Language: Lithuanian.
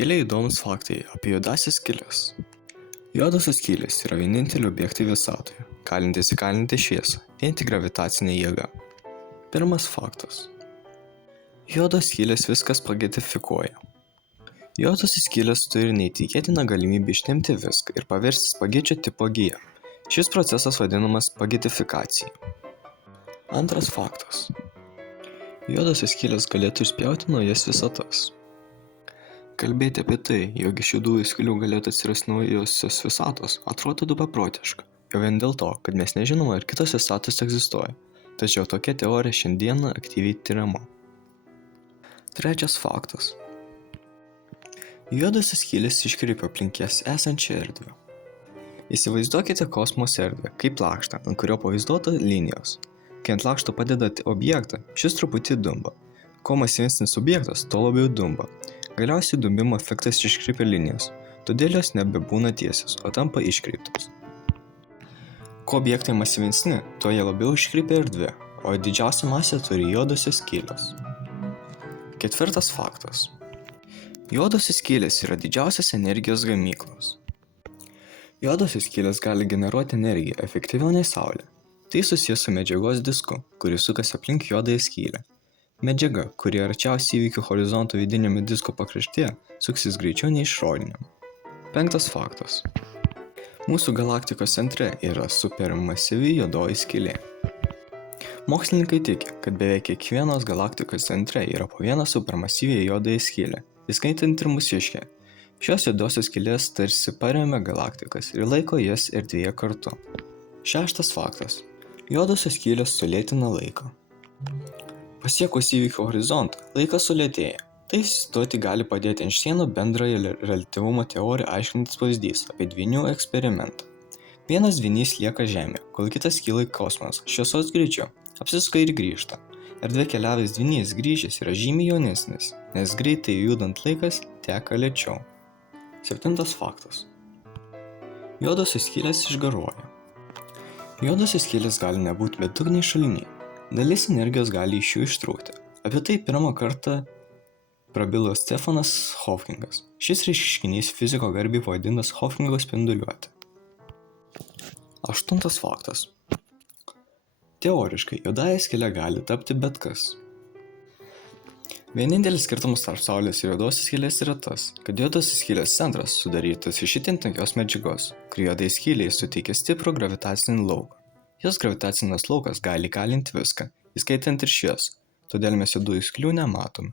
Keli įdomus faktai apie juodąsias skyles. Juodosios skylės yra vieninteliai objektai visatoje, galintys įkalinti šviesą, vien tik gravitacinė jėga. Pirmas faktas. Juodos skylės viskas spagetifikuoja. Juodosios skylės turi neįtikėtiną galimybę ištempti viską ir paversti spagečio tipo gija. Šis procesas vadinamas spagetifikacija. Antras faktas. Juodosios skylės galėtų išspjauti naujas visatas. Kalbėti apie tai, jog iš juodųjų skylių galėtų atsirasti naujosios visatos, atrodytų beprotiška, jau vien dėl to, kad mes nežinome, ar kitos visatos egzistuoja, tačiau tokia teorija šiandieną aktyviai tiriama. Trečias faktas. Juodosios skylės iškreipia aplink jas esančią erdvę. Įsivaizduokite kosmoso erdvę kaip lakštą, ant kurio pavaizduota linijos. Kai ant lakšto padedate objektą, šis truputį dumba. Kuo masyvesnis objektas, tuo labiau dumba. Galiausiai dumbimo efektas iškreipia linijas, todėl jos nebebūna tiesios, o tampa iškreiptos. Kuo objektai masyvesni, tuo jie labiau iškreipia erdvę, o didžiausią masę turi juodosios skylės. Ketvirtas faktas. Juodosios skylės yra didžiausios energijos gamyklos. Juodosios skylės gali generuoti energiją efektyviau nei Saulė. Tai susijęs su medžiagos disku, kuris sukasi aplink juodąją skylę. Medžiaga, kuri arčiausiai įvykių horizonto vidiniame disko pakraštyje, suksis greičiau nei išoriniam. Penktas faktas. Mūsų galaktikos centre yra supermasyvi juodoji skylė. Mokslininkai tiki, kad beveik kiekvienos galaktikos centre yra po vieną supermasyvią juodąją skylę, įskaitant ir mūsiškę. Šios juodosios skylės tarsi paremia galaktikas ir laiko jas erdvėje kartu. Šeštas faktas. Juodosios skylės sulėtina laiką. Pasiekus įvykių horizontą, laikas sulėtėja. Tai įsivaizduoti gali padėti Einšteino bendrąją reliatyvumo teoriją aiškinantis pavyzdys apie dvynių eksperimentą. Vienas dvynys lieka Žemėje, kol kitas kyla į kosmosą šviesos greičiu, apsisuka ir grįžta. Erdvė keliavęs dvynys grįžęs yra žymiai jaunesnis, nes greitai judant laikas teka lėčiau. Septintas faktas. Juodosios skylės išgaruoja. Juodosios skylės gali nebūti bedugniai šaliniai. Dalis energijos gali iš jų ištrūkti. Apie tai pirmą kartą prabilo Stefanas Hawkingas. Šis reiškinys fiziko garbei pavadintas Hawkingo spinduliuote. Aštuntas faktas. Teoriškai juodąja skyle gali tapti bet kas. Vienintelis skirtumas tarp Saulės ir juodosios skylės yra tas, kad juodosios skylės centras sudarytas iš itin tankios medžiagos, kuri juodai skyliai suteikia stiprų gravitacinį lauką. Jos gravitacinis laukas gali įkalinti viską, įskaitant ir šviesą, todėl mes juodųjų skylių nematome.